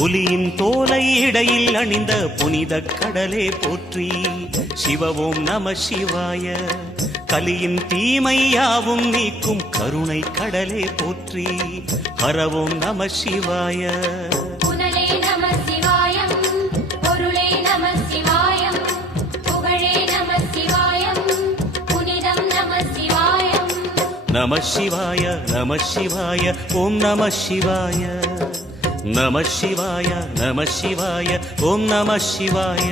புலியின் தோலை இடையில் அணிந்த புனித கடலே போற்றி. சிவவோம் நம சிவாய. கலியின் தீமை யாவும் நீக்கும் கருணை கடலே போற்றி. ஹரவோம் நம சிவாய. புனலே நம சிவாயம், பொருளே நம சிவாயம், புகழே நம சிவாயம், புனிதம் நம சிவாயம். நம சிவாய நம சிவாய ஓம் நம சிவாய. நம சிவாய நம சிவாய ஓம் நம சிவாய.